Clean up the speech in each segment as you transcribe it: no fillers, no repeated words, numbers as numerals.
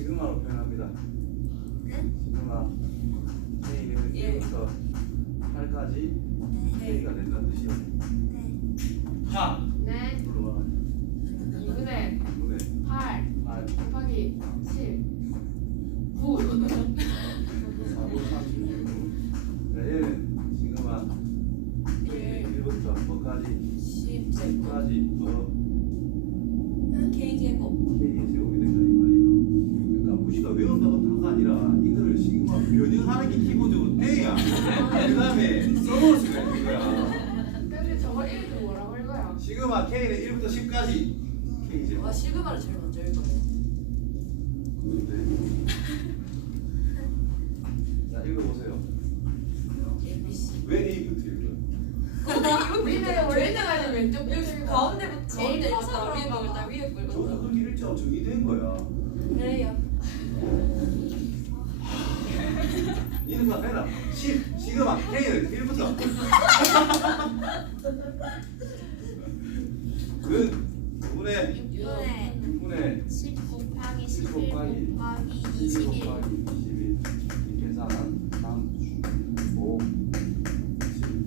시그마로 표현합니다. 시그마 K는 1부터 8까지 K가 된다는 뜻이요. 파. 네. 불러봐. 2분의 2분의 8 8. 곱하기 10 9 4분 36. 얘는 시그마 1부터 뭐까지? 10까지 K 제곱. K의 제곱이 된다 이 말이에요. 그러니까 무시가 외운다고 다가 아니라 이거를 시그마 변형하는 게 기본적으로 돼야 그 다음에 써볼 수가 있는 거야. 근데 저거 1도 뭐라고 할 거야? 시그마 K는 1부터 10까지 K 제곱. 와 시그마를 제일 먼저 읽어요. 그런데 자 읽어보세요. ABC. 왜 A부터 읽어요? 우리는 원래 나가는 왼쪽 여기 가운데부터 제일 가운데 커서 읽었다 위에 그런가 읽었다 봐. 위에 거 저도 읽었다. 그렇게 일자로 정의된 거야. 그래요. 니는 그냥 해라. 시그마 K는 1부터 그 9분의 6분의 10 곱하기 10 11 곱하기 곱하기 21 21 곱하기 21 이 계산 3, 5,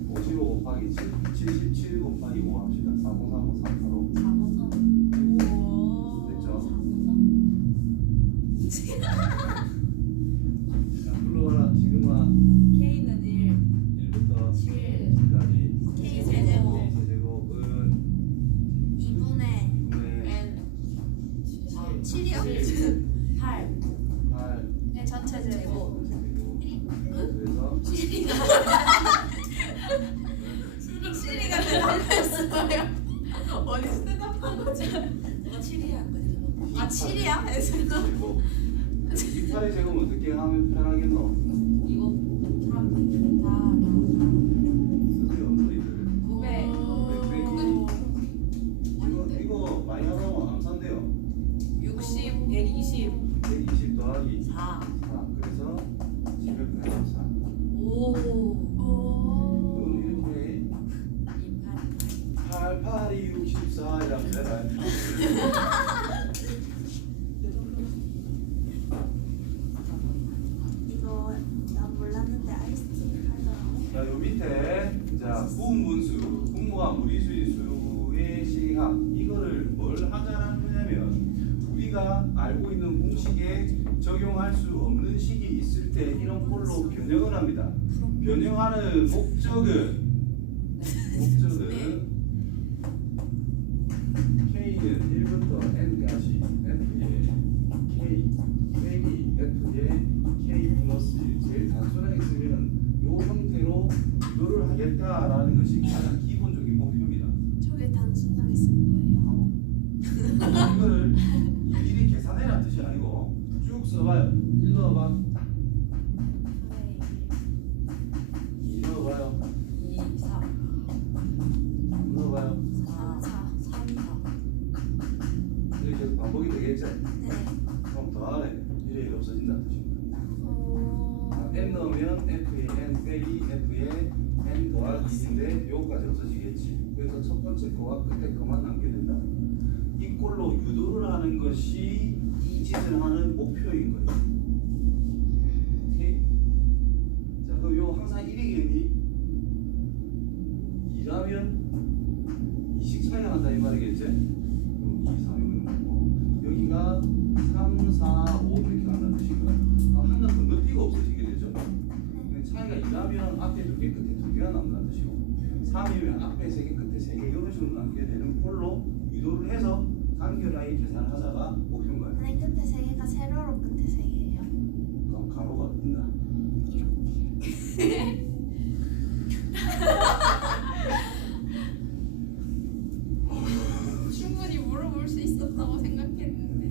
55 곱하기 7 77 곱하기 5 합시다. 4535 34로 453. 오. 됐죠? 자 불러봐라. 시그마 K는 1. 1부터 7. 10까지 K 세제곱 K 세제곱은 2분의 2분의 N. 7이요? 8. 8 네 전체 제곱. 그래서 시리가 대답했어요. 어디서 대답한 거지? 누가 7이야 한 거지? 아 7이야? 제곱 28의 제곱은 어떻게 하면 편하겠노? 이거 3 4 쓰세요 소리를 900. 이거 많이 하면 암산돼요. 60 120 120 더하기 4. 4 그래서 784 오. 이거는 이렇게 88이 64 이라면 되나? 이거 난 몰랐는데 아이스티 하더라고. 자, 요 밑에 자 부분분수, 분모가 무리수인 수의 시각 이거를 뭘 하자라는 거냐면 우리가 알고 있는 공식에 적용할 수 없는 식이 있을 때 이런 꼴로 변형을 합니다. 변형하는 목적은 K는 1부터 N까지 F의 K 빼기 F의 K 플러스 1 제일 단순하게 쓰면 이 형태로 유도를 하겠다라는 것이 가장 기본적인 목표입니다. 저게 단순하게 쓴 거예요? 이거를 일일이 계산해라는 뜻이 아니고 쭉 써봐요. 1 넣어봐, 2 넣어봐요, 2 4 3 넣어봐요. 4 3 4. 이렇게 계속 반복이 되겠죠? 네. 그럼 더하래. 1의 1 없어진다는 뜻입니다. 오. N 넣으면 F의 N 빼기 F의 N 더하기 1인데 요거까지 없어지겠지. 그래서 첫 번째 거와 끝에 거만 남게 된다. 이 꼴로 유도를 하는 것이 이 짓을 하는 목표인 거예요. 오케이? 자, 그럼 요 항상 1이겠니? 2라면 2씩 차이가 난다 이 말이겠지? 그럼 2, 3, 6은 뭐고 여기가 3, 4, 5 이렇게 간다는 뜻인 거야. 하나 건너뛰고 없어지게 되죠. 근데 차이가 2라면 앞에 2개 끝에 2개가 남는다는 뜻이고 3이면 앞에 3개 끝에 3개 이런 식으로 남게 되는 꼴로 유도를 해서 간결하게 계산을 하자가 목표인 거예요. 아니 끝에 3개가 세로로 끝에 3개예요? 그럼 가로가 있나? 이렇게. 충분히 물어볼 수 있었다고 생각했는데.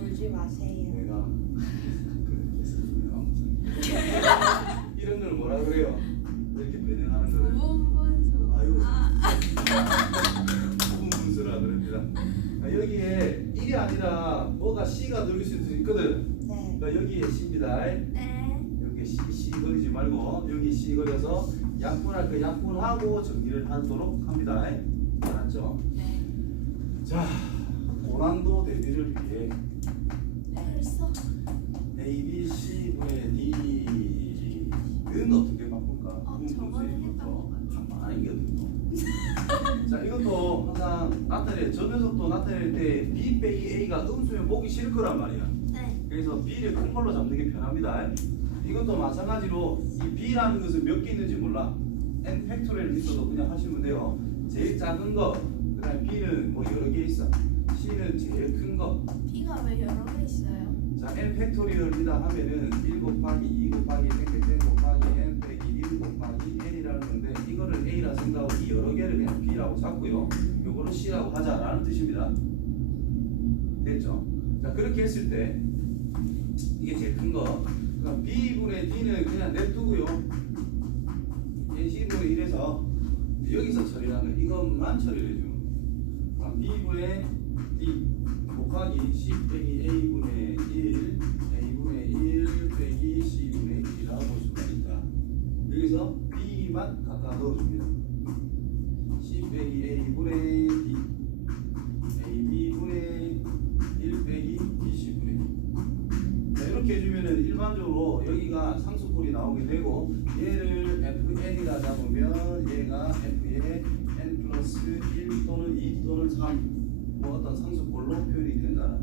울지 마세요. 내가 그렇게 했으면 이런 걸 뭐라 그래요? 이렇게 변형하는 거를 부분분수. 아유 부분분수라 그럽니다. 여기에 1이 아니라 뭐가 C가 들릴 수도 있거든. 네. 그러니까 여기에 C입니다. 네. 여기 C 그리지 말고 여기 C 그려서 약분할 거 약분하고 정리를 하도록 합니다. 알았죠? 네. 자 고난도 대비를 위해 벌써 A, B, C분의 D는 어떻게 바꿀까? 저번에 했던 거 가만히거든요. 자, 이것도 항상 나타낼 저 녀석도 나타낼 때 B 빼기 A가 음수면 보기 싫을 거란 말이야. 네. 그래서 B를 큰 걸로 잡는 게 편합니다. 이것도 마찬가지로 이 B라는 것은 몇 개 있는지 몰라. N 팩토리얼 있어도 그냥 하시면 돼요. 제일 작은 거, 그 다음에 B는 뭐 여러 개 있어. C는 제일 큰 거. B가 왜 여러 개 있어요? 자, N 팩토리얼이다 하면은 1 곱하기 2 곱하기 땡땡땡 곱하기 N 빼기 1 곱하기 N이라는 건데 이거를 A라 생각하고 이 여러 개를 그냥 B라고 잡고요. 요거를 C라고 하자라는 뜻입니다. 됐죠? 자, 그렇게 했을 때 이게 제일 큰 거. 그러니까 B분의 D는 그냥 냅두고요. 얘 C분의 1에서 여기서 처리하는 거 이것만 처리를 해주는 거. 그럼 B분의 D 곱하기 C 빼기 A분의 1 A분의 1 빼기 C분의 1이라고 볼 수가 있다. 여기서 B만 갖다 넣어줍니다. C 빼기 A분의 D AB분의 1 빼기 BC분의 2. 자, 이렇게 해주면은 일반적으로 여기가 상수꼴이 나오게 되고 얘를 FN이라 잡으면 얘가 F의 N 플러스 1 또는 2 또는 3 뭐 어떤 상수꼴로 표현이 된다.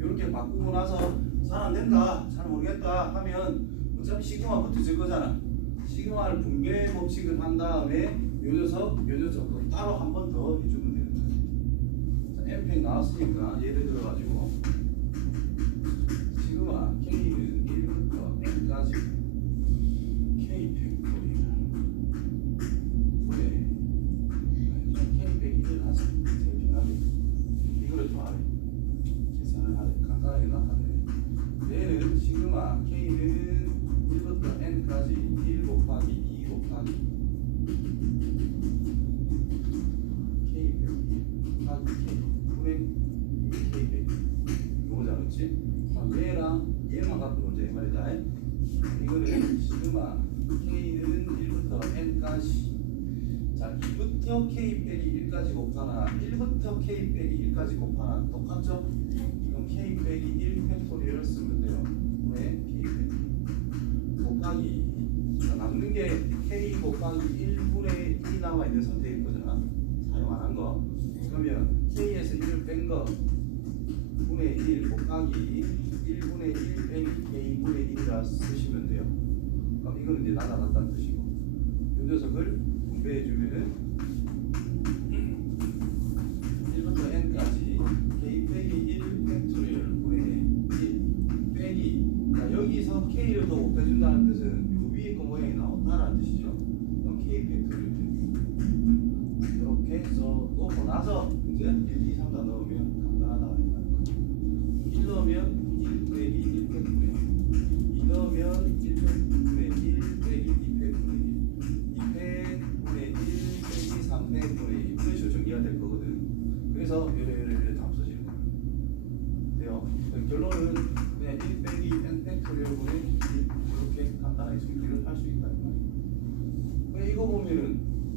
이렇게 바꾸고 나서 잘 안 된다, 잘 모르겠다 하면 어차피 시그마 붙어질 거잖아. 시그마를 분배 법칙을 한 다음에 요 녀석 따로 한 번 더 해주면 되는 거야. 자, M팩 나왔으니까 예를 들어가지고 시그마 K는 1부터 N까지 K 팩토리얼 왜 K 팩 1을 하자. 제일 편하게 이거를 더 하래. 계산을 하래. 간단하게 나타내. 얘는 시그마 K는 1부터 N까지 1 곱하기 2 곱하기 K 팩 1 곱하기 K 분의 K 팩 이거지 않았지? 얘랑 얘만 갖고 놀자 이 말이다. 이거는 시그마 K는 1부터 N까지 자 2부터 K 빼기 1까지 곱하나 1부터 K 빼기 1까지 곱하나 똑같죠? 그럼 K 빼기 1 팩토리얼을 쓰면 돼요. 왜? K 빼기 곱하기 자, 남는 게 K 곱하기 1분의 1이 남아 있는 상태일 거잖아. 사용 안 한 거. 그러면 K에서 1을 뺀 거 분의 1 곱하기 1분의 1 빼기 K분의 1이라 쓰시면 돼요. 그럼 이거는 이제 날아갔다는 뜻이고 이 녀석을 분배해주면은 1부터 N까지 K 빼기 1 팩토리얼 분의 1 빼기 자, 여기서 K를 더 곱해준다는 뜻은 요 위에 거 모양이 나온다는 뜻이죠. 그럼 K 팩토리얼 이렇게 해서 놓고 나서 이제 1, 2, 3, 4 넣으면 간단하다. 1 넣으면 1 빼기 1 팩토리얼 2 넣으면 1 팩분의 1 빼기 2 팩분의 1 2 팩분의 1 빼기 3 팩분의 1 이런 식으로 정리가 될 거거든. 그래서 요래 답 써지는 거예요. 돼요? 결론은 그냥 1 빼기 n 팩토리얼분의 1 이렇게 간단하게 정리를 할 수 있다. 근데 이거 보면은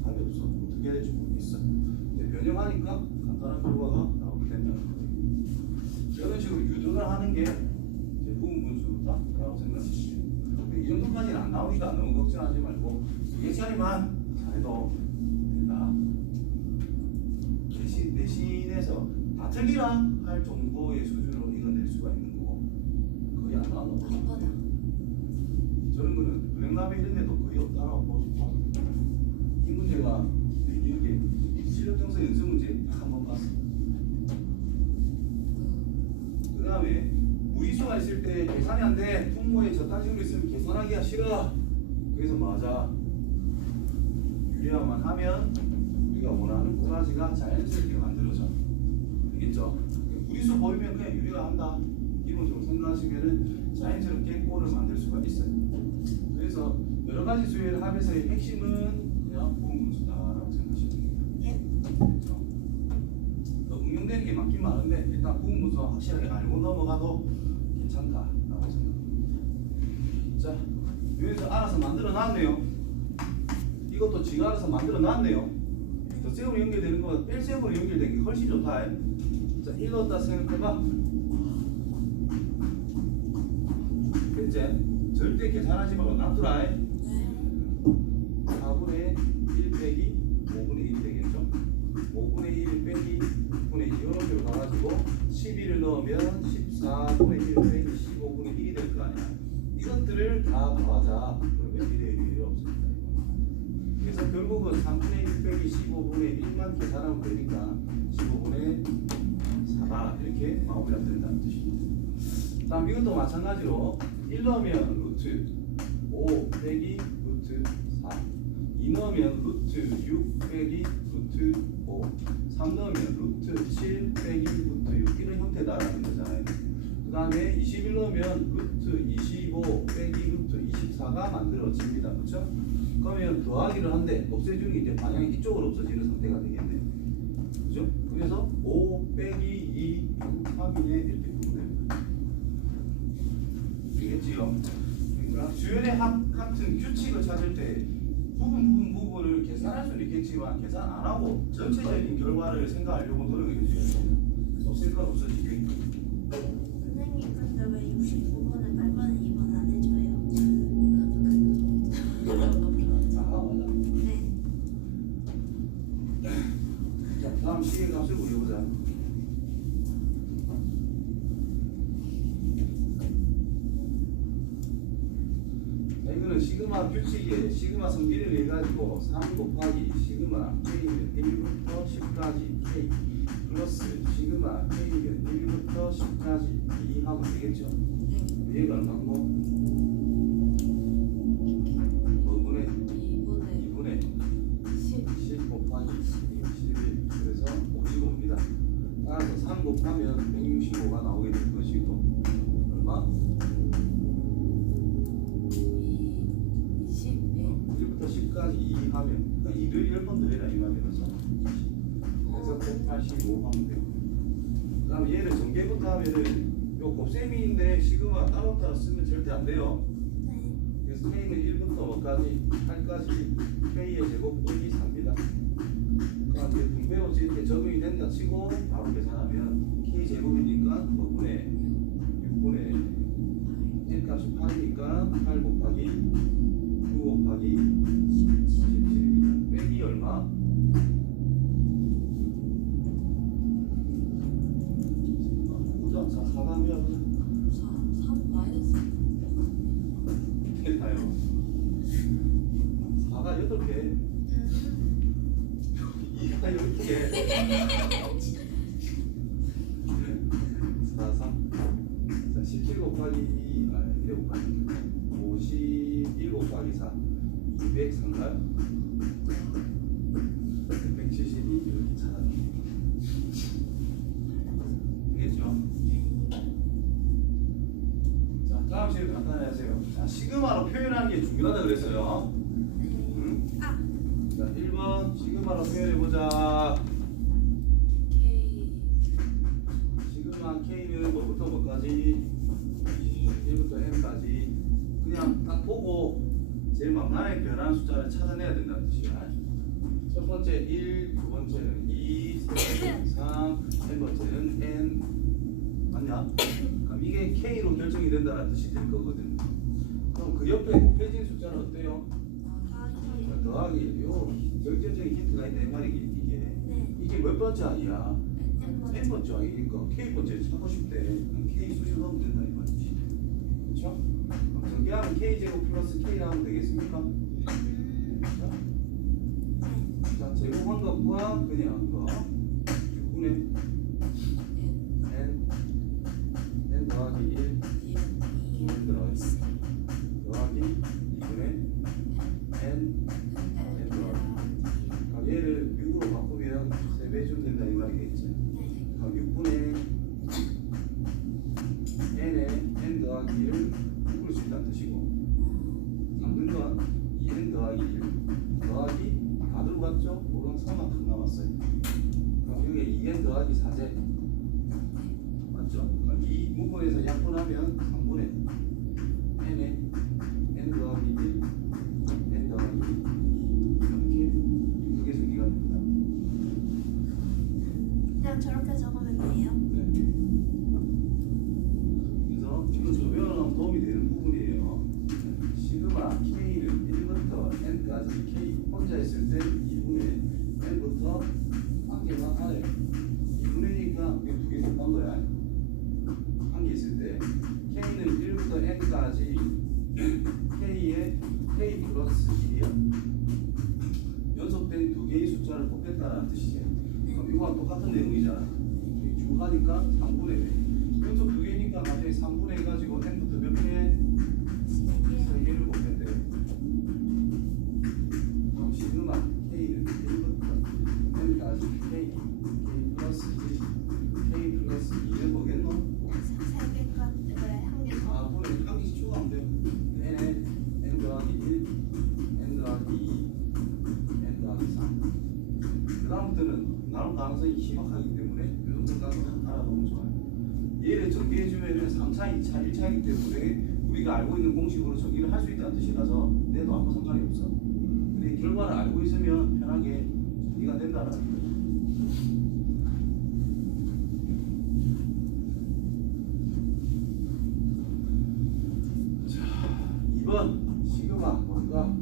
답이 없어. 어떻게 해야 될지 모르겠어. 근데 변형하니까 간단한 결과가 나오게 된다는 거예요. 이런 식으로 유도를 하는 게 이제 부분 분수다라고 생각하시면 이 정도까지는 안 나오니까 너무 걱정하지 말고 이 자리만 잘해도 된다. 내신에서 다 틀리라 할 정도의 수준으로 이거 낼 수가 있는 거고 거의 안 나와도 저런 거는 블랙라벨 이런 데도 거의 없다라고 보시고 이 문제가 되게 실력정서 연습 문제 딱 한 번 봤어. 그 다음에 무리수가 있을 때 계산이 안 돼. 분모에 저딴 식으로 있으면 계산하기가 싫어. 그래서 맞아. 유리화만 하면 우리가 원하는 꼬라지가 자연스럽게 만들어져. 알겠죠? 무리수 보이면 그냥 유리화한다. 기본적으로 생각하시면은 자연스럽게 꼴을 만들 수가 있어요. 그래서 여러 가지 수의 합에서의 핵심은 그냥 부분분수다라고 생각하시면 됩니다. 그렇죠? 응용되는 게 많긴 많은데 일단 부분분수 확실하게 알고 넘어가도 괜찮다라고 생각합니다. 자, 여기서 알아서 만들어 놨네요. 이것도 지가 알아서 만들어 놨네요. 덧셈으로 연결되는 거보다 뺄셈으로 연결되는 게 훨씬 좋다. 자, 1 넣었다 생각해봐. 됐지? 절대 계산하지 말고 놔두라. 네. 4분의 1 빼기 5분의 1이 되겠죠? 5분의 1 빼기 6분의 2 이런 식으로 가가지고 11을 넣으면 14분의 1 빼기 15분의 1이 될 거 아니야. 이것들을 다 더하자. 그러면 1의 1이 없습니다. 그래서 결국은 3분의 1 빼기 15분의 1만 계산하면 되니까 15분의 4가 이렇게 마무리가 된다는 뜻입니다. 다음 이것도 마찬가지로 1 넣으면 루트 5 빼기 루트 4 2 넣으면 루트 6 빼기 루트 5 3 넣으면 루트 7 빼기 루트 6 이런 형태다라는 거잖아요. 그 다음에 21 넣으면 루트 25 빼기 루트 24가 만들어집니다. 그렇죠? 그러면 더하기를 한데 없애주는 게 이제 방향이 이쪽으로 없어지는 상태가 되겠네. 그죠? 그래서 5 빼기 2 3이네 이렇게 보면 됩니다. 되겠지요? 그러니까 주연의 합 같은 규칙을 찾을 때 부분을 계산할 수는 있겠지만 계산 안 하고 전체적인 결과를 생각하려고 노력을 해줘야 됩니다. 없을 건 없어지게. 선생님 근데 왜 69번에 8번에 2번 안 해줘요? 아 맞아. 네. 자 다음 시계 값을 구해보자. 자, 이거는 시그마 규칙에 시그마 성질을 해가지고 3 곱하기 시그마 K는 1부터 10까지 K 플러스 시그마 K는 1부터 10까지 2 하면 되겠죠? 얘가 얼마고? 뭐분의 2분의 10 곱하기 11 그래서 55입니다. 따라서 3 곱하면 165가 나오게 될 것이고 얼마? 1부터 10까지 2 하면 그 2를 10번 더해라 이 말이라서 그래서 185 하면 되고 그 다음에 얘를 전개부터 하면은 요 곱셈이인데 시그마 따로따로 쓰면 절대 안 돼요. 네. 그래서 K는 1부터 뭐까지 8까지 K의 제곱 빼기 4입니다. 그러니까 이제 분배법칙 이렇게 적용이 된다 치고 바로 계산하면 K 제곱이니까 뭐분의 6분의 1값이 8이니까 8 곱하기 9 곱하기 17입니다. 빼기 얼마? 자, 4가면 됐나요? 4가 8개 2가 10개 4, 3 자, 17 곱하기 2 1 곱하기 51 곱하기 4 203가요? 172 이렇게 찾아줍니다. 되겠죠? 자, 다음 시를 간단히 하세요. 자, 시그마로 표현하는 게 중요하다 그랬어요. 응? 자, 1번 시그마로 표현해보자. 시그마 K는 뭐부터 뭐까지? 1부터 N까지 그냥 딱 보고 제일 만만하게 변하는 숫자를 찾아내야 된다는 뜻이야. 첫 번째 1, 두 번째는 2, 세 번째는 3, 세 번째는 N 맞냐? 그럼 이게 K로 결정이 된다는 뜻이 될 거거든. 그럼 그 옆에 곱해진 숫자는 어때요? 더하기 요 결정적인 힌트가 있다 이 말이지 이게. 네. 이게 몇 번째 아니야? N 번째 아니니까 K 번째를 찾고 싶대. 그럼 K 수식 넣으면 된다 이 말이지. 그렇죠? 그럼 전개하면 K 제곱 플러스 K 나오면 되겠습니까? 자, 자 제곱한 것과 그냥 한 거 6분의 N 더하기 1 N 더하기 더하기 2분의 N 더하기 얘를 6으로 바꾸면 3배 해주면 된다 이 말이겠지. 그럼 6분의 N에 N 더하기 1을 묶을 수 있다는 뜻이고 남는 건 2N 더하기 1 더하기 다 들어갔죠? 그럼 3만 딱 남았어요. 그럼 여기에 2N 더하기 4 N까지 K에 K 플러스 1이야. 연속된 두 개의 숫자를 곱했다는 뜻이지. 그럼 이거랑 똑같은 내용이잖아. 쭉 가니까 3분의 배. 연속 두 개니까 나중에 3분의 가지고 N부터 몇 개? 3개를 곱했대. 그럼 시그마 K는 1부터 N까지 K 플러스 G K 플러스 2는 뭐겠노? 3개가 왜한개 더? 아, 그럼 한 개씩 추가하면 돼요. N에 N 더하기 1, N 더하기 2, N 더하기 3. 그 다음부터는 나올 가능성이 희박하기 때문에 이 정도까지 알아두면 좋아요. 얘를 전개해주면은 3차, 2차, 1차이기 때문에 우리가 알고 있는 공식으로 전개를 할 수 있다는 뜻이라서 내도 아무 상관이 없어. 근데 결과를 알고 있으면 편하게 전개가 된다는 거예요. 자, 2번 시그마 뭔가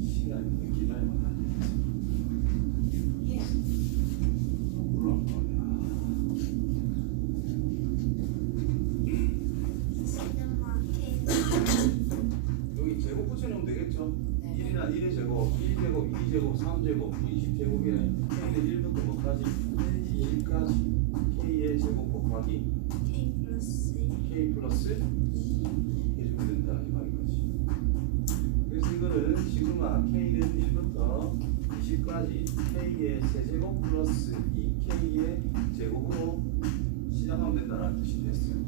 시간이 기다리면 안 돼. 예. 물을 안 먹냐. 시그마 K는 여기 제곱 붙여놓으면 되겠죠? 네. 1이나 1의 제곱, 1제곱, 2제곱, 3제곱, 20제곱이네. K는 1부터 뭐까지? 1까지. K의 제곱 곱하기 K 플러스 K 플러스 2. 해주면 된다 이 말인 거지. 그래서 이거는 시그마 K는 1부터 20까지 K의 세제곱 플러스 2K의 제곱으로 시작하면 된다는 뜻이 됐어요.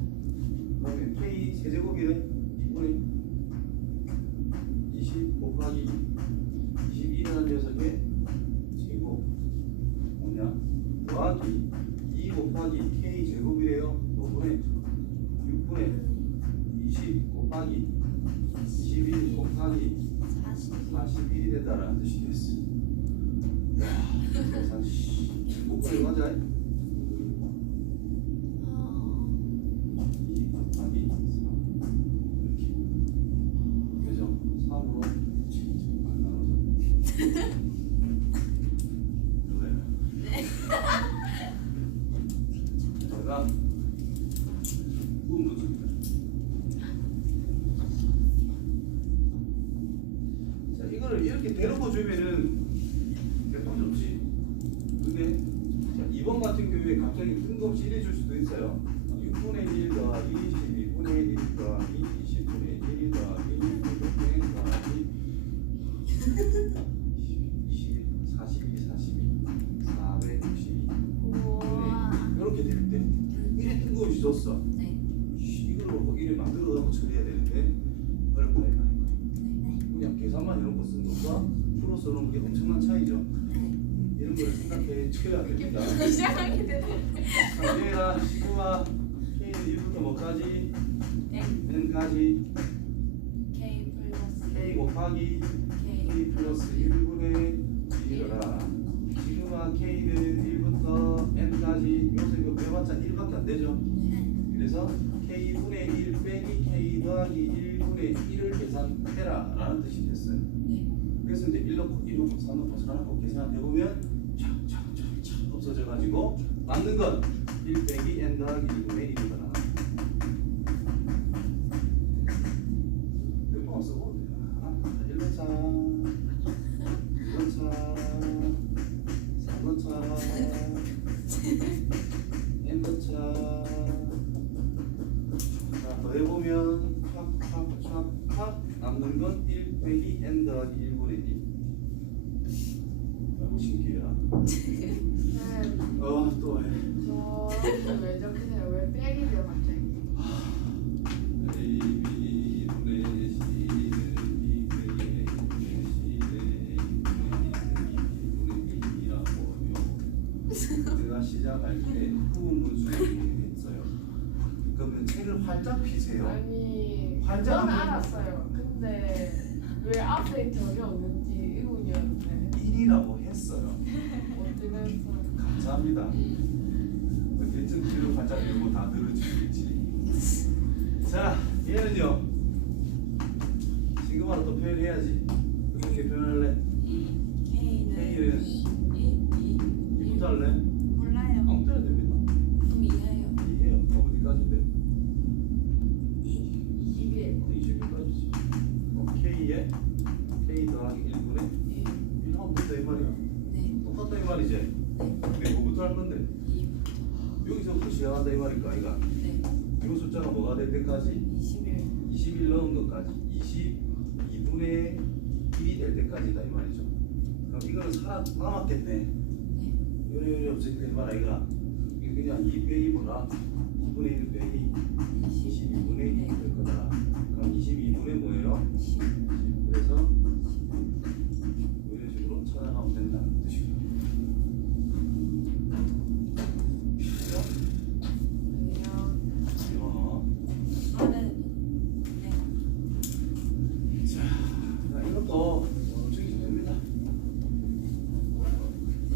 그러면 K 세제곱이네 2분의 20 곱하기 21이라는 녀석의 제곱 뭐냐? 더하기 2 곱하기 K 제곱이래요. 5분의 6분의 20 곱하기 21 곱하기 41이 된다라는 뜻이 됐어. 야, 계산 목표를 가자. 2 곱하기 3 이렇게. 그죠? 3으로 안 나오죠. 네. 제가 꿈도 줍니다. 자, 이거를 이렇게 데려고 주면은 대판 좋지. 근데 자, 2번 같은 경우에 갑자기 뜬금없이 이래 줄 수도 있어요. 6분의 1 더하기 12분의 1 더하기 20분의 1 더하기 600 더하기 20, 42, 462 우와. 이렇게 될 때 이래 뜬금없이 줬어. 네. 이걸 갖고 이래 만들어 갖고 처리해야 되는데 어렵다 이 말인 거예요. 그냥 계산만 해놓고 쓴 것과 풀어 써놓은 게 엄청난 차이죠. 이런 걸 생각해 줘야 됩니다. 시작하게 되네. 상대가 시그마 K는 1부터 뭐까지? N까지 K 플러스 K 곱하기 K K 플러스 1분의 1이라 시그마 K는 1부터 N까지 요새 이거 빼봤자 1밖에 안 되죠. 그래서 K분의 1 빼기 K 더하기 1분의 1을 계산해라 라는 뜻이 됐어요. 그래서 이제 1 넣고 2 넣고 3 넣고 4 넣고 계산해보면 촥촥촥촥 없어져가지고 맞는 건 1 빼기 N 더하기 1분의 1이가 나와요. 몇 번 써보면 돼요. 1번 차 2번 차 3번 차 N번 차 자, 더해보면 촥촥촥촥 남는 건 1 빼기 N 더하기 1분의 1. 아이고 신기해라. 네. 또 해. 저는 왜 저렇게 돼요? 왜 빼기죠 갑자기? A, B, 분의 C는 2 빼기 A분의 C는 2분의 1이라고요. 제가 시작할 때 후문수를 했어요. 그러면 책을 활짝 피세요. 아니 환자 저는 한 명. 알았어요. 근데 왜 앞에 전혀 없는지 의문이었는데 1이라고 했어요. 어쩌면서 감사합니다. 대충 뒤로 활짝 열고 다 들어주시겠지. 자, 얘는요. 지금으로 또 표현해야지. 어떻게 표현할래? K는 2. 2부터 할래? 몰라요. 아무 때나 됩니다. 그럼 이해해요. 이해요. 될 때까지 21. 21 넣은 것까지 22분의 1이 될 때까지다 이 말이죠. 그럼 이거는 남았겠네. 네. 요래 없으니까 이 말 아이가 이게 그냥 2 빼기 뭐라 2분의 1 빼기 22분의 1이 될 거다. 그럼 22분의 뭐예요? 10. 그래서 이런 식으로 찾아가면 된다는 뜻이죠. 그죠? 아니요. 이거. 아, 네. 네. 자, 이것도 적이 됩니다.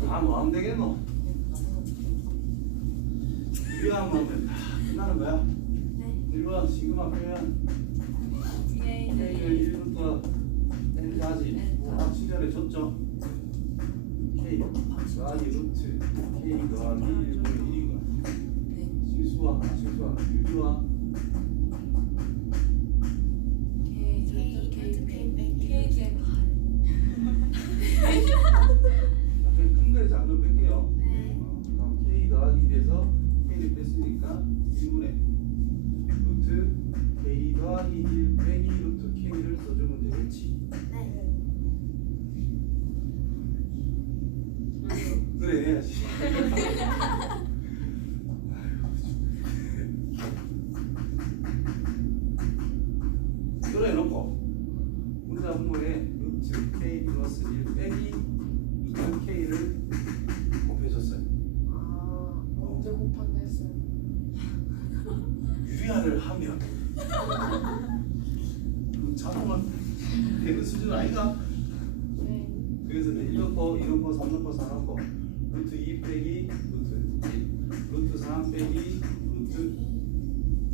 다 뭐하면 되겠노? 유리한 거면 다 끝나는 거야. 네. 1번 시그마 표현 K를 1부터 N까지 딱 시간에 줬죠. K 더하기 루트 K 더하기 1분의 1이고요. 네. 실수와 유리와 그냥 큰 거에 작은 거 뺄게요. 네. 그럼 K 더하기 1에서 K를 뺐으니까 1분의 루트 K 더하기 1 빼기 루트 K를 써주면 되겠지. 네. 그래 해야지. 그래 놓고 문제 분모에 루트 K 플러스 1 빼기 루트 K를 곱해줬어요. 아, 언제 곱한다 했어요? 유리화를 하면 그 자동은 되는 수준 아닌가? 네. 그래서 이제 1 넣고 2 넣고 3 넣고 4 넣고 루트 2 빼기 루트 1 루트 3 빼기 루트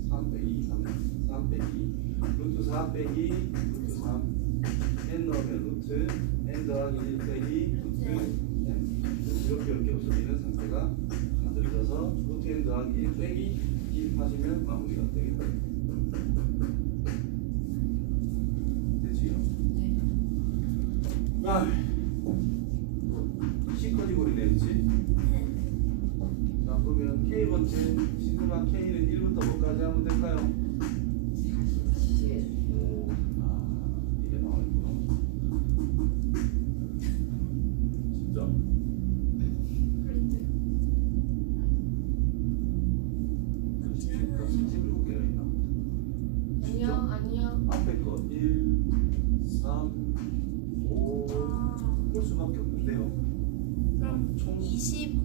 3 빼기 3 빼기 루트 4 빼기 루트 3 n 넣으면 루트 n 더하기 1 빼기 루트 n 이렇게 없어지는 상태가 만들어져서 루트 n 더하기 1 빼기 1 하시면 마무리가 되겠다. 되지요? 네. 그다음에 C 커지고 있네, 그치? 네. 자, 그러면 K번째 시그마 K는 1부터 뭐까지 하면 될까요? 오, 이게 나오는구나. 진짜? 값이 47개가 있나? 아니요, 아니요. 앞에 거 1, 3, 5 볼 수밖에 없는데요. 그럼 총 20.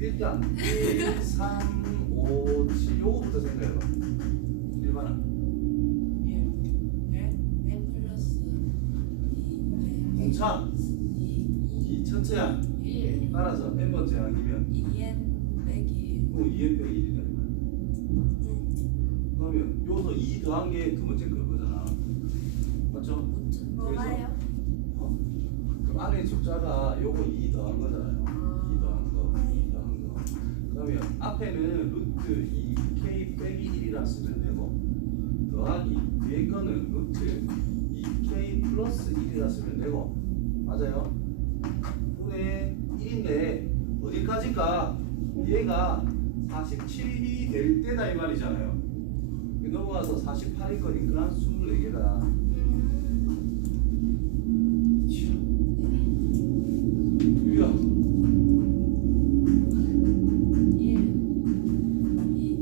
일단 1, 3, 5, 7 요거부터 생각해봐. 일반은 1 플러스 2 공차 2 천체야. 1 따라서 n번째 항이면 2n 빼기 2n 빼기 1이다. 그러면 요소 2 더한 게 두 번째 거잖아. 맞죠? 뭐가요? 그럼 안에 숫자가 요거 2 더한 거잖아요. 2 더한 거, 2 더한 거. 그러면 앞에는 루트 2k 빼기 1이라 쓰면 되고 더하기 뒤에 거는 루트 2k 플러스 1이라 쓰면 되고 맞아요? 분의 1인데 어디까지가 얘가 47이 될 때다 이 말이잖아요. 넘어가서 48일 거니까 24개다. 유야 1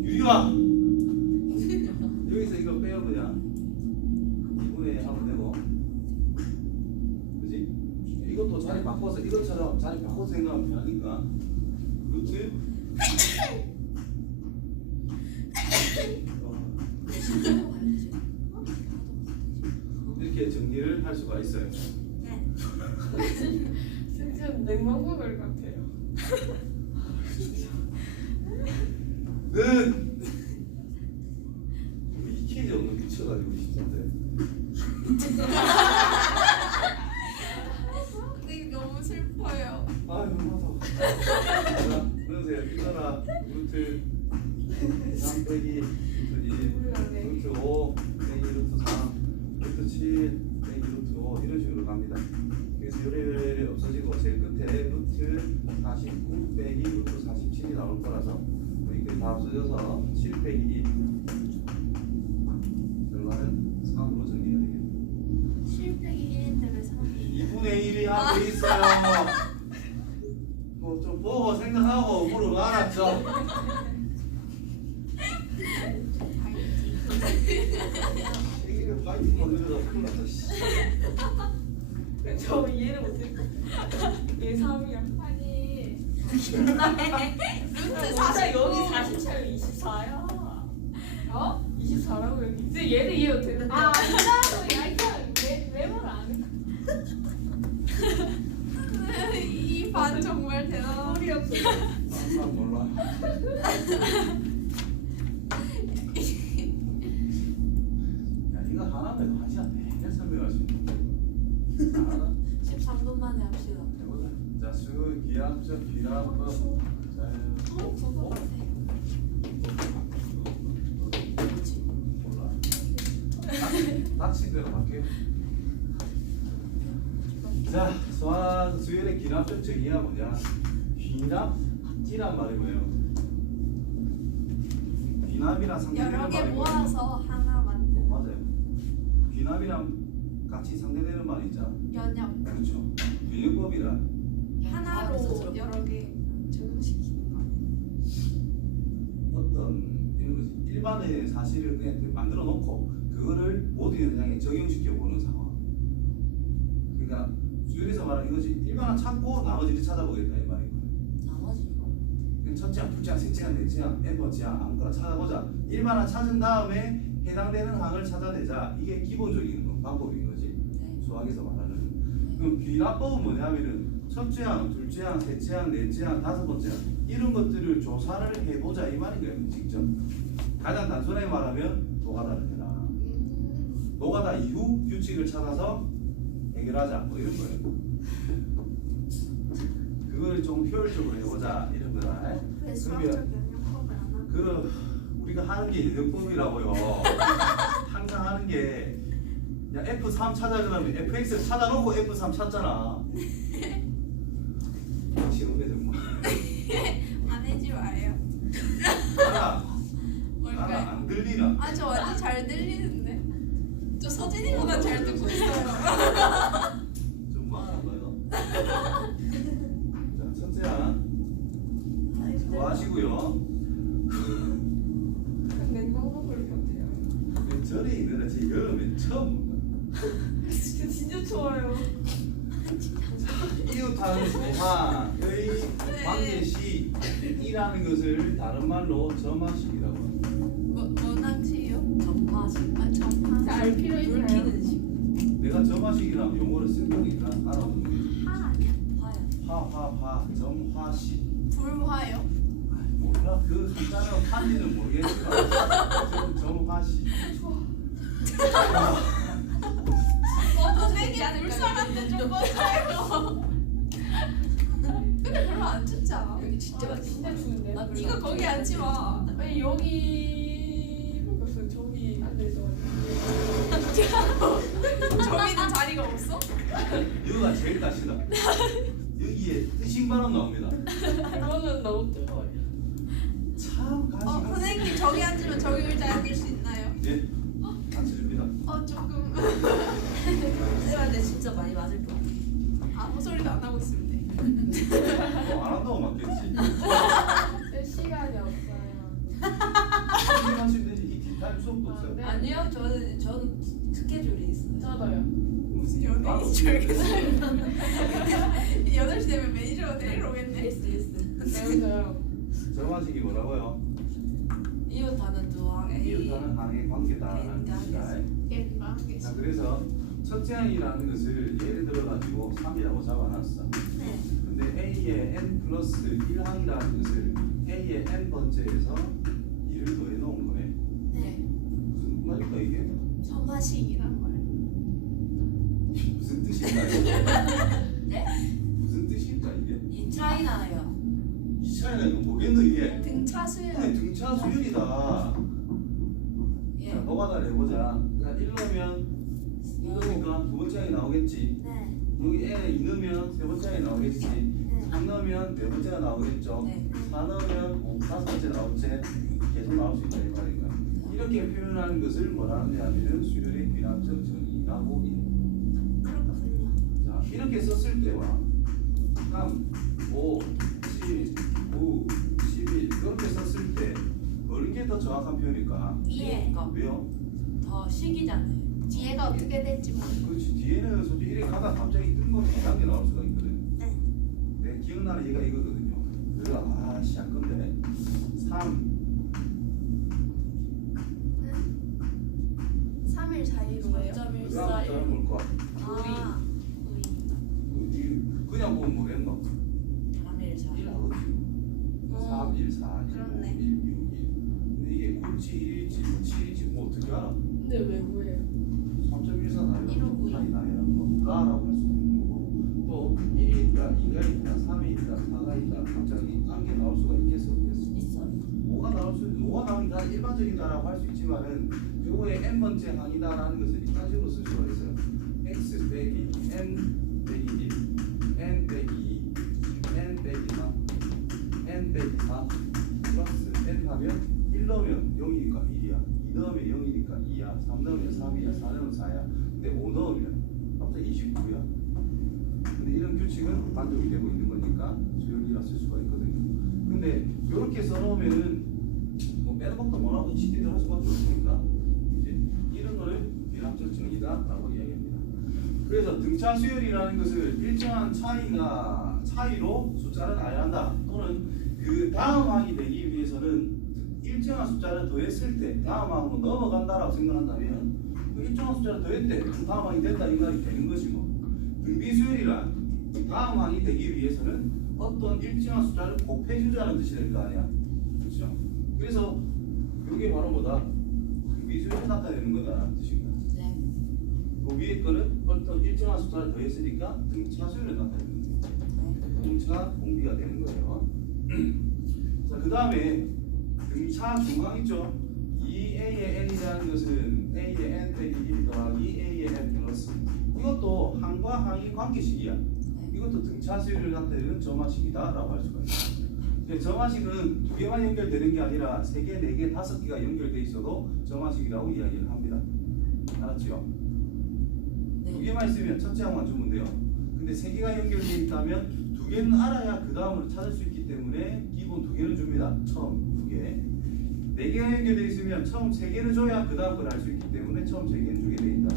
유리와 여기서 이거 빼요 그냥 2분의 하면 되고 그지? 이것도 자리 바꿔서 이것처럼 자리 바꿔서 생각하면 편하니까 루트 이렇게 정리를 할 수가 있어요. 네. 진짜 냉장고들 같아요. 는 이케이지 없는 미쳐가지고 싶던데. 근데 너무 슬퍼요. 아유 맞아. 그러세요. 이거라 루트 3 빼기 루트 2 루트 5 빼기 루트 3 루트 7 빼기 루트 5 이런 식으로 갑니다. 그래서 요래요래 없어지고 제일 끝에 루트 49 빼기 루트 47이 나올 거라서 이렇게 다 없어져서 7 빼기 1 여기 앞에 있어요. 뭐 좀 보고 생각하고 물어봐 알았죠? 이게 파이팅 올려서 큰일 났다. 씨. 저 이해를 못했어. 얘 3이야. 아니 루트 40 여기 40차면 24야. 어? 24라고 여기. 근데 얘는 이해 못했는데. 아 아니라고 야이야. 왜말 안 해? 이 반 정말 대단한 소리 없어. 난 몰라. 야 이거 하나면 한 시간 내내 설명할 수 있는데. 하나 13분 만에 합시다. 해보자. 자, 수 기하학적 기하법 자유. 몰라. 닥친 대로 갈게요. 자, 소환 수열의 기납적 정의가 뭐냐? 귀납이란 말이 뭐예요? 귀납이랑 상대되는 여러 개 말이 뭐예요? 모아서 하나 만든 맞아요. 귀납이랑 같이 상대되는 말이 있잖아. 연역. 그렇죠. 균형법이란 하나로 여러 개 적용시키는 거. 어떤 이런 거지. 일반의 사실을 그냥 만들어 놓고 그거를 모든 현상에 적용시켜 보는 상황. 그러니까 수열에서 말하는 이거지. 일반은 찾고 나머지를 찾아보겠다 이 말이고. 나머지 그냥 첫째 항, 둘째 항, 셋째 항, 넷째 항, n번째 항 아무거나 찾아보자. 일반은 찾은 다음에 해당되는 항을 찾아내자. 이게 기본적인 방법인 거지. 네. 수학에서 말하는. 그럼 귀납법은 뭐냐면은 첫째 항, 둘째 항, 셋째 항, 넷째 항, 다섯 번째 항 이런 것들을 조사를 해보자 이 말인 거예요. 직접. 가장 단순하게 말하면 노가다를 해라. 노가다 이후 규칙을 찾아서 해결하자 뭐 이런 거예요. 그걸 좀 효율적으로 해보자 이런 거다. 왜 수학적 영역법을 안 하나? 그 우리가 하는 게 연역법이라고요. 항상 하는 게 야 F3 찾아 그러면 FX를 찾아놓고 F3 찾잖아. 싫은데 정말. 안 해지 마요. 나라 뭘까요? 안 들리나? 아 저 완전 잘 들리는데. 저 서진이보다 잘 듣고 있어요. 좀 말하는 거요. 자 첫째 항 좋아하시고요. 냉동고를 못해요. 절에 있는 제 여름에 처음 진짜 좋아요. 이웃하는 소화의 관계식이라는 것을 다른 말로 점화식이라고 합니다. 뭐 낭치요? 점화식. 아 점화. 알 필요 있나요? 붉히는 식. 내가 점화식이라는 용어를 쓴 적이 있나? 알아보는 게 화 아니야? 화요. 화화화 점화식. 불화요? 아이, 몰라 그 한자는 판지는 모르겠지만 점화식. 선생님 불쌍한데 좀 꺼줘요. 근데 별로 안 춥지 않아? 여기 진짜 추운데. 아, 이거 거기 앉지 마. 아니 여기 모르겠어요. 저기 앉아 있어. 저기는 자리가 없어? 여기가 제일 따시다. 여기에 뜻인반은 나옵니다. 그거는 너무 뜨거워요. 참 가시가. 선생님 저기 앉으면 저기 의자에 앉을 수 있나요? 예, 앉습니다. 조금. 쌤한테 진짜 많이 맞을 것 같아. 아무 소리도 안 하고 있으면 돼. 안 한다고 맞겠지. 쓸 시간이 없어요. 하시면 되지. 이 뒷타임 수업도 없어요. 네. 아니요, 저는 스케줄이 있어요. 저도요. 무슨 연예인 줄 알겠어요. 8시 되면 매니저가 데리러 오겠네. 예스. 저요. 점화식이 뭐라고요? 이웃하는 두 항에 이웃하는 항의 관계다라는 뜻이다. 자, 그래서 첫째 항이라는 것을 예를 들어 가지고 3이라고 잡아놨어. 네. 근데 A의 n 플러스 1항이라는 것을 A의 n 번째에서 2를 더해 놓은 거네. 네. 무슨 말일까 이게? 점화식이란 말. 무슨 뜻일까 이게? 네? 무슨 뜻일까 이게? 이 차이 나요. 이 차이는 이거 뭐겠노 이게? 등차 수요. 근데 등차 수열이다. 예. 자, 노가다를 해보자. 그러니까 1넣으면 2넣으니까 두 번째 항이 나오겠지. 네. 여기 N에 2 넣으면 세 번째 항이 나오겠지. 네. 3 넣으면 네 번째가 나오겠죠. 네. 4 넣으면 다섯 번째 나올지 계속 나올 수 있다 이 말이니까. 이렇게 표현하는 것을 뭐라 하느냐면 수열의 귀납적 정의라고 이래. 그렇군요. 자, 이렇게 썼을 때와 3, 5, 7, 9, 11 이렇게 썼을 때 어느 게 더 정확한 표현일까? 예. 그러니까 왜요? 더 식이잖아요. 뒤에가 어떻게 될지 모르겠어요. 그렇지. 뒤에는 솔직히 이렇게 가다 갑자기 뜬금없이 이상한 게 나올 수가 있거든. 네. 내 기억나는 얘가 이거거든요. 그래서 아씨 안 건데 3 3일 4일로예요. 3.14. 그다음 뭘까? 아, 그냥 보면 뭐겠노? 3일 4일. 1 하거든요. 3, 1, 4, 1, 5, 그렇네. 1, 6, 1. 근데 이게 9지, 1일지, 7일지 뭐 어떻게 알아? 근데 왜 구해요? 3.14 나이라 159. 차이 나이라 뭐다라고 할 수도 있는 거고 또 1이 있다, 2가 있다, 3이 있다, 4가 있다 갑자기 딴 게 나올 수가 있겠어 없겠어? 있어요. 뭐가 나오면 다 일반적이다라고 할 수 있지만은 요거의 n번째 항이다라는 것을 이까지로 쓸 수가 있어요. x 빼기 n 빼기 1, n 빼기 2, n 빼기 3, n 빼기 4 플러스 n 하면 1 넣으면 0이니까 1이야, 2 넣으면 0이니까 2야, 3 넣으면 3이야, 4 넣으면 4야. 근데 5 넣으면 갑자기 29야. 근데 이런 규칙은 만족이 되고 있는 거니까 수열이라 쓸 수가 있거든요. 근데 이렇게 써놓으면은 뭐 빼는 것도 뭐라고 시키들 할 수밖에 없으니까 이제 이런 거를 비납적 정의다라고 이야기합니다. 그래서 등차 수열이라는 것을 일정한 차이로 숫자를 나열한다. 또는 그 다음 항이 되기 위해서는 일정한 숫자를 더했을 때 다음 항으로 넘어간다라고 생각한다면 그 일정한 숫자를 더했대 그 다음 항이 된다 이 말이 되는 거지 뭐. 등비수열이란 다음 항이 되기 위해서는 어떤 일정한 숫자를 곱해주자는 뜻이 될 거 아니야. 그렇죠? 그래서 이게 바로 뭐다? 등비수열이 나타내는 거다라는 뜻입니다. 네. 그 위에 거는 어떤 일정한 숫자를 더했으니까 등차수열을 나타내는 거예요. 등차 공비가 되는 거예요. 자, 그 다음에 등차 중앙 있죠? 2a의 n이라는 것은 a의 n 빼기 1 더하기 a의 n 플러스 이것도 항과 항이 관계식이야. 이것도 등차 수열을 나타내는 점화식이다 라고 할 수가 있어요. 점화식은 두 개만 연결되는 게 아니라 3개, 4개, 5개가 연결돼 있어도 점화식이라고 이야기를 합니다. 알았죠? 두 개만 있으면 첫째 항만 주면 돼요. 근데 3개가 연결되어 있다면 2개는 알아야 그 다음을 찾을 수 있기 때문에 기본 2개는 줍니다. 처음 2개. 4개가 연결되어 있으면 처음 3개를 줘야 그 다음 걸 알 수 있기 때문에 처음 3개는 주게 되어 있다.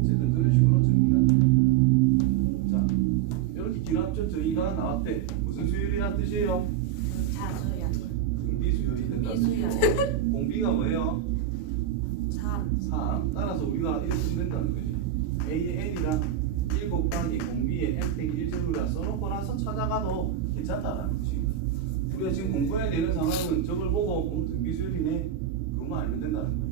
어쨌든 그런 식으로 정의가 됩니다. 자, 이렇게 기납적 정의가 나왔대. 무슨 수열이란 뜻이에요? 등차 수열. 등비수열이 된다. 등비수열. 공비가 뭐예요? 3. 3. 따라서 우리가 이렇게 쓰면 된다는 거지. A의 n이랑 1 곱하기 공비의 n 빼기 1제곱이라 써놓고 나서 찾아가도 괜찮다라는 뜻입니다. 우리가 지금 공부해야 되는 상황은 저걸 보고 등비수열이네 그것만 알면 된다는 거예요.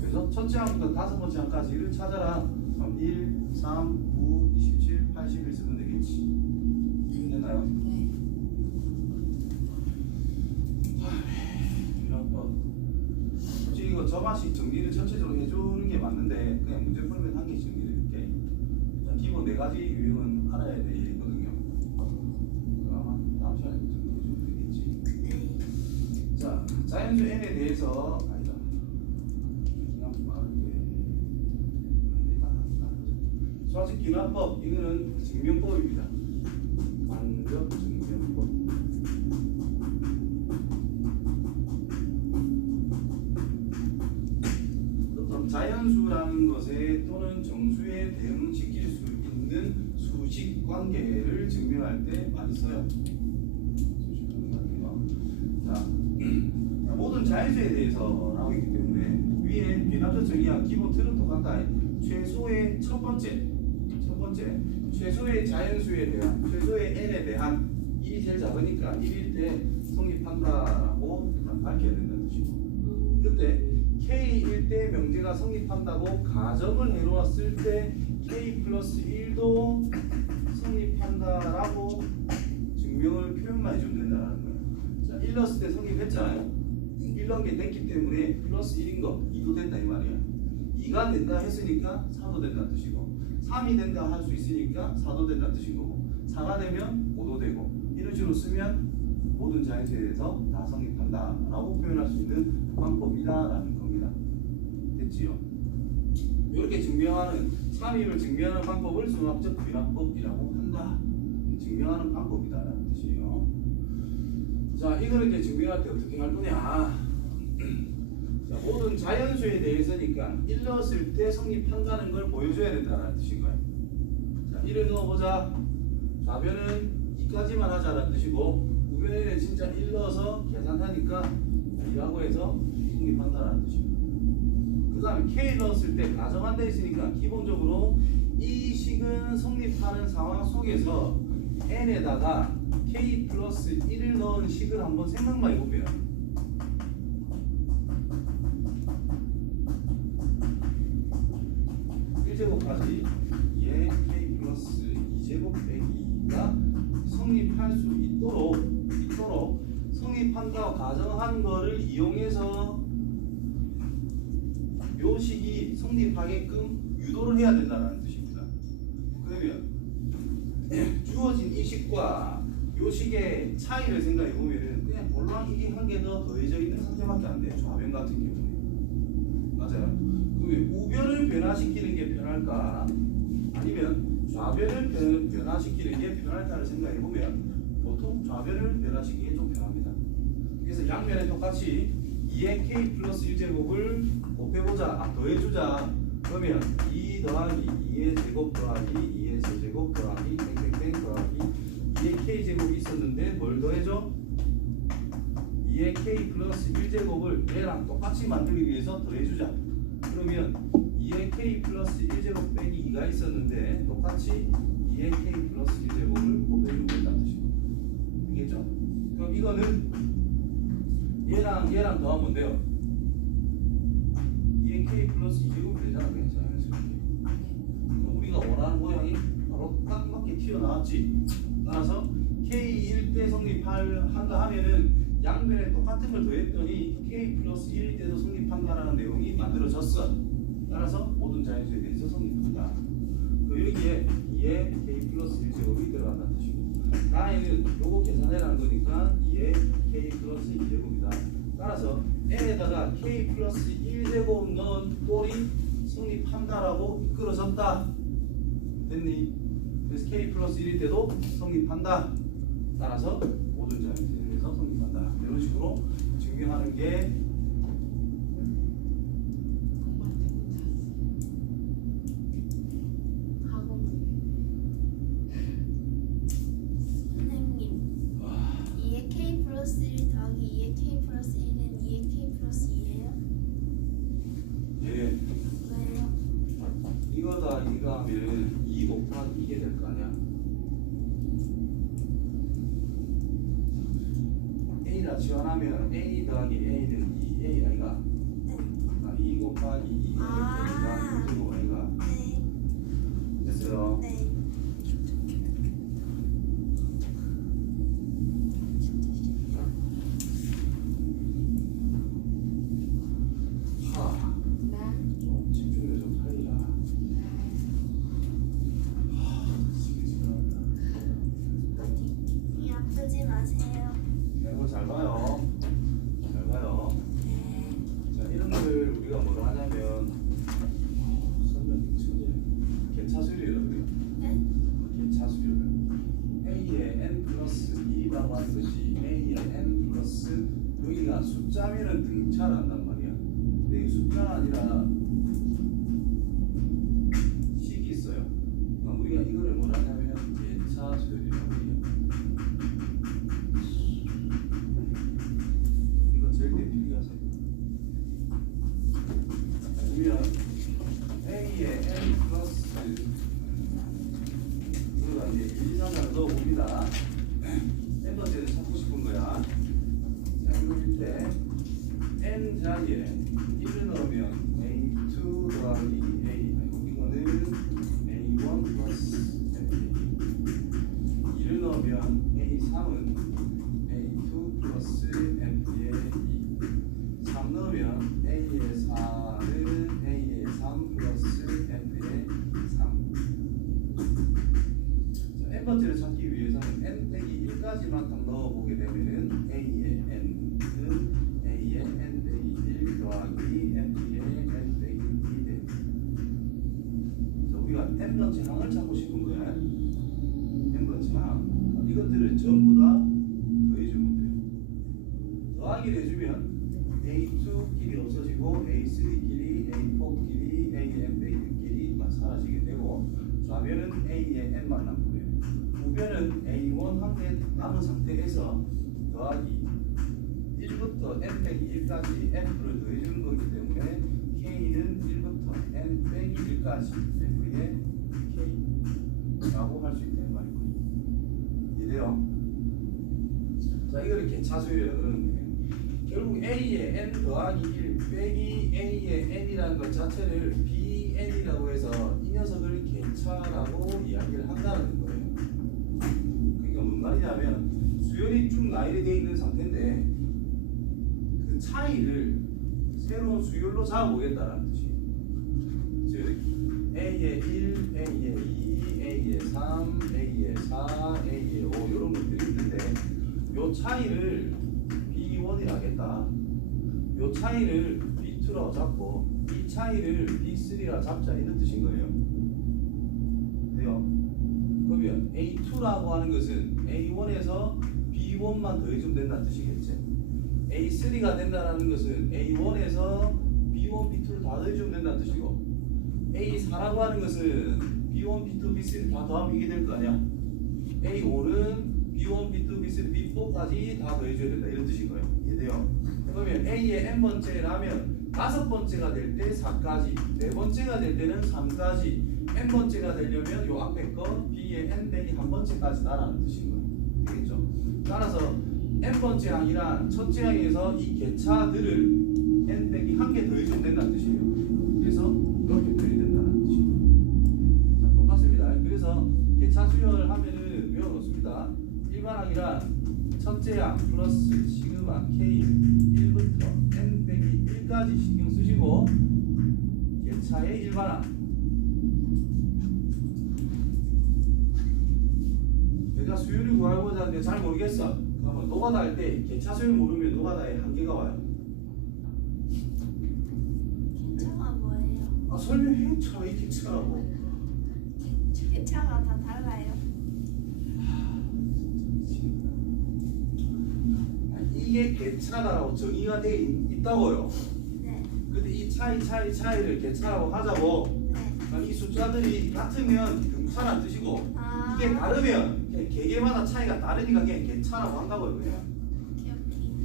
그래서 첫째 항부터 5번째 항까지를 찾아라. 그럼 1, 3, 9, 27, 81 쓰면 되겠지. 됐나요? 네. 이런 거. 솔직히 이거 점화식 정리를 전체적으로 해주는 게 맞는데 그냥 문제 풀면 한 개씩 정리를 이렇게. 일단 기본 4가지 유형은 알아야 되거든요. 아마 다음 시간에 정리해 주면 되겠지. 자, 자연수 n에 대해서 아니다. 그냥 빠르게 수학적 기납법 이거는 증명법입니다. 간접 증명법. 어떤 자연수라는 것에 또는 정수에 대응시킬 수 있는 수식 관계를 증명할 때 많이 써요. 수식 관계요. 자, 모든 자연수에 대해서 나오기 때문에 위에 비납적 정의와 기본 틀은 똑같다. 최소의 첫 번째 최소의 자연수에 대한 최소의 n에 대한 1이 제일 작으니까 1일 때 성립한다라고 일단 밝혀야 된다는 뜻이고 그때 K일 때 명제가 성립한다고 가정을 해놓았을 때 K 플러스 1도 성립한다라고 증명을 표현만 해주면 된다는 거예요. 자, 1 넣었을 때 성립했잖아요. 1 넣은 게 됐기 때문에 플러스 1인 거 2도 된다 이 말이야. 2가 된다 했으니까 4도 된다는 뜻이고 3이 된다 할 수 있으니까 4도 된다는 뜻인 거고 4가 되면 5도 되고 이런 식으로 쓰면 모든 자연수에 대해서 다 성립한다 라고 표현할 수 있는 방법이다 라는 겁니다. 됐지요? 이렇게 증명하는 3임을 증명하는 방법을 수학적 부연합법이라고 한다. 증명하는 방법이다라는 뜻이에요. 자, 이거를 이제 증명할 때 어떻게 할 거냐? 자, 모든 자연수에 대해서니까 1 넣었을 때 성립한다는 걸 보여줘야 된다는 뜻인 거예요. 자, 1을 넣어보자. 좌변은 2까지만 하자라는 뜻이고 우변에는 진짜 1 넣어서 계산하니까 2라고 해서 성립한다는 뜻입니다. 그 다음에 K 넣었을 때 가정한다 했으니까 기본적으로 이 식은 성립하는 상황 속에서 n에다가 K 플러스 1을 넣은 식을 한번 생각만 해보면 제곱까지 2의 K 플러스 2제곱 빼기 2가 성립할 수 있도록 성립한다고 가정한 거를 이용해서 요 식이 성립하게끔 유도를 해야 된다는 뜻입니다. 그러면 주어진 이 식과 요 식의 차이를 생각해 보면은 그냥 볼랑 이게 한 개 더 더해져 있는 상태밖에 안 돼요. 좌변 같은 경우는. 맞아요. 그러면 우변을 변화시키는 게 편할까? 아니면 좌변을 변화시키는 게 편할까를 생각해 보면 보통 좌변을 변화시키는 게 좀 편합니다. 그래서 양면에 똑같이 2의 K 플러스 1제곱을 곱해보자. 더해주자. 그러면 2 더하기 2의 제곱 더하기 2의 제곱 더하기 땡땡땡 더하기 2의 K제곱이 있었는데 뭘 더해줘? 2의 K 플러스 1제곱을 얘랑 똑같이 만들기 위해서 더해주자. 그러면 2의 K 플러스 1제곱 빼기 2가 있었는데 똑같이 2의 K 플러스 1제곱을 곱해주고 있다는 뜻입니다. 알겠죠? 그럼 이거는 얘랑 더하면 돼요. 2의 K 플러스 2제곱이 되잖아. 괜찮아요. 우리가 원하는 모양이 바로 딱 맞게 튀어나왔지. 따라서 K1 때 성립한다 하면은 양변에 똑같은 걸 더했더니 K 플러스 1일 때도 성립한다라는 내용이 만들어졌어. 따라서 모든 자연수에 대해서 성립한다. 여기에 2의 K 플러스 1제곱이 들어간다는 뜻이고 나에는 요거 계산해라는 거니까 2의 K 플러스 2제곱이다. 따라서 n에다가 K 플러스 1제곱 넣은 꼴이 성립한다라고 이끌어졌다. 됐니? 그래서 K 플러스 1일 때도 성립한다. 따라서 모든 자연수에 대해서 성립한다. 이런 식으로 증명하는 게 선생님 2의 K 플러스 1 더하기 2의 K 플러스 1은 2의 K 플러스 2예요? 예. 왜요? 이거다 이거 하면 2 곱하기 이게 될 거 아니야. A라 지원하면 A 더하기 A는 2A 아이가. 2 곱하기 2 아. 제곱 아이가. 네. 됐어요. 네. 하. 좀 집중력 좀 살리라. 이 아프지 마세요. 이거 잘 봐요. 잘 봐요. 네. 자, 이런 걸 우리가 뭐로 하냐면 설명 개차수리라고 그래요. 네? 개차수리를 A의 n 플러스 2라고 하는 것이 A의 n 플러스 여기가 숫자면은 등차를 한단 말이야. 근데 이 숫자가 아니라 식이 있어요. 그러니까 우리가 이거를 뭐라 하냐면 개차수리라고 해요. 이거 제일 대표하세요. 그러면 A의 n 플러스 이거가 이제 1, 2, 3을 넣어봅니다. n 번째는 찾고 싶은 거야. 자, 이거일 때 n 자리에 1을 넣으면 A2 더하기 A 아니고 이거는 A1 플러스 FA 2를 넣으면 A3은 A2 플러스 FA 2 3 넣으면 A의 4는 A의 3 플러스 F의 3 자, n번째를 찾기 위해서는 n 빼기 1까지만 딱 넣어보게 되면은 A의 n은 A의 n 빼기 1 더하기 F의 n 빼기 2 됩니다. 자, 우리가 n번째 항을 찾고 싶은 거야. n번째 항. 이것들을 전부 다 더해주면 돼요. 더하기를 해주면 A2 길이 없어지고 A3 길이, A4 길이, AN 빼기 길이만 사라지게 되고 좌변은 A의 n만 남고요. 우변은 A1 한 개 남은 상태에서 더하기 1부터 n 빼기 1까지 f를 더해주는 거기 때문에 k는 1부터 n 빼기 1까지 f의 k라고 할 수 있다는 말이고 이래요. 자, 이거를 개차수열이라고 그러는 거예요. 결국 a의 n 더하기 1 빼기 a의 n이라는 것 자체를 bn이라고 해서 이 녀석을 개차라고 이야기를 한다는 거예요. 그러니까 뭔 말이냐면 수열이 쭉 나열이 되어 있는 상태인데 그 차이를 새로운 수열로 잡아보겠다는 뜻이에요. 즉 a의 1, a의 2, a의 3, a의 4, a의 5 이런 것들이 있는데 요 차이를 B1이라 하겠다. 요 차이를 B2라고 잡고 이 차이를 B3라 잡자 이런 뜻인 거예요. 돼요? 그러면 A2라고 하는 것은 A1에서 B1만 더해주면 된다는 뜻이겠지. A3가 된다는 것은 A1에서 B1, B2를 다 더해주면 된다는 뜻이고 A4라고 하는 것은 B1, B2, B3를 다 더하면 이게 될 거 아니야. A5는 B1, B2, B3, B4까지 다 더해줘야 된다 이런 뜻인 거예요. 이해돼요? 그러면 A의 n번째라면 5번째가 될 때 4까지 4번째가 될 때는 3까지 n번째가 되려면 요 앞에 거 B의 n 빼기 1번째까지 나라는 뜻인 거예요. 되겠죠? 따라서 n번째 항이란 첫째 항에서 이 개차들을 n 빼기 1개 더해주면 된다는 뜻이에요. 그래서 이렇게 표현이 된다는 뜻입니다. 자, 똑같습니다. 그래서 개차 수열을 하면은 외워놓습니다. 일반항이란 첫째 항 플러스 시그마 K 1부터 n 빼기 1까지 신경 쓰시고 개차의 일반항 내가 수열을 구하고자 하는데 잘 모르겠어. 그러면 노가다 할 때 개차 수열 모르면 노가다에 한계가 와요. 개차가 뭐예요? 아 설명해 차 이 개차라고. 개차가 다 달라요. 이게 개차다라고 정의가 되어 있다고요. 네. 근데 이 차이를 개차라고 하자고. 네. 그럼 이 숫자들이 같으면 등차란 뜻이고 아. 이게 다르면 그냥 개개마다 차이가 다르니까 그냥 개차라고 한다고요. 그냥. 오케이.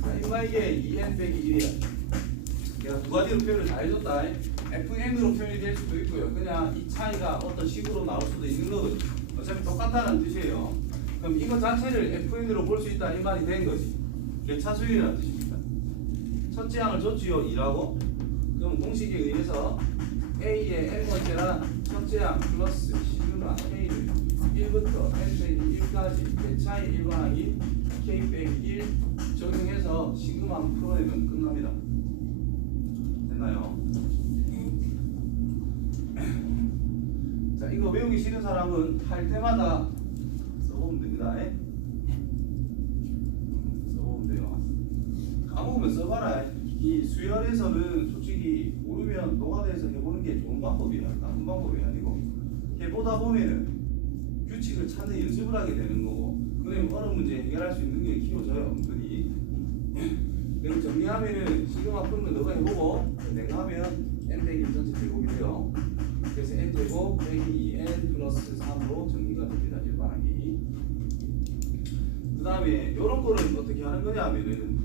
자, 이거 이게 2n 빼기 1이야. 내가 두 가지로 표현을 다 해줬다. fn으로 표현이 될 수도 있고요. 그냥 이 차이가 어떤 식으로 나올 수도 있는 거거든요. 어차피 똑같다는 뜻이에요. 그럼 이거 자체를 fn으로 볼 수 있다 이 말이 된 거지. 개차수열이라는 뜻입니다. 첫째 항을 줬지요 2라고. 그럼 공식에 의해서 a의 n번째란 첫째 항 플러스 시그마 k를 1부터 n 빼기 1까지 개차의 일반항이 k 빼기 1 적용해서 시그마 풀어내면 끝납니다. 됐나요? 자, 이거 외우기 싫은 사람은 할 때마다 써보면 됩니다. 써보면 돼요. 까먹으면 써봐라. 이 수열에서는 솔직히 모르면 노가다에서 해보는 게 좋은 방법이야. 나쁜 방법이 아니고 해보다 보면은 규칙을 찾는 연습을 하게 되는 거고 그러면 어려운 문제 해결할 수 있는 게 키워져요. 은근히. 그럼 정리하면은 시그마 푸는 거 너가 해보고 내가 하면 n 빼기 1 전체 제곱이 돼요. 그래서 n 제곱 빼기 2n 플러스 3으로 정리가 됩니다. 일반항이. 그 다음에 이런 거는 어떻게 하는 거냐 하면은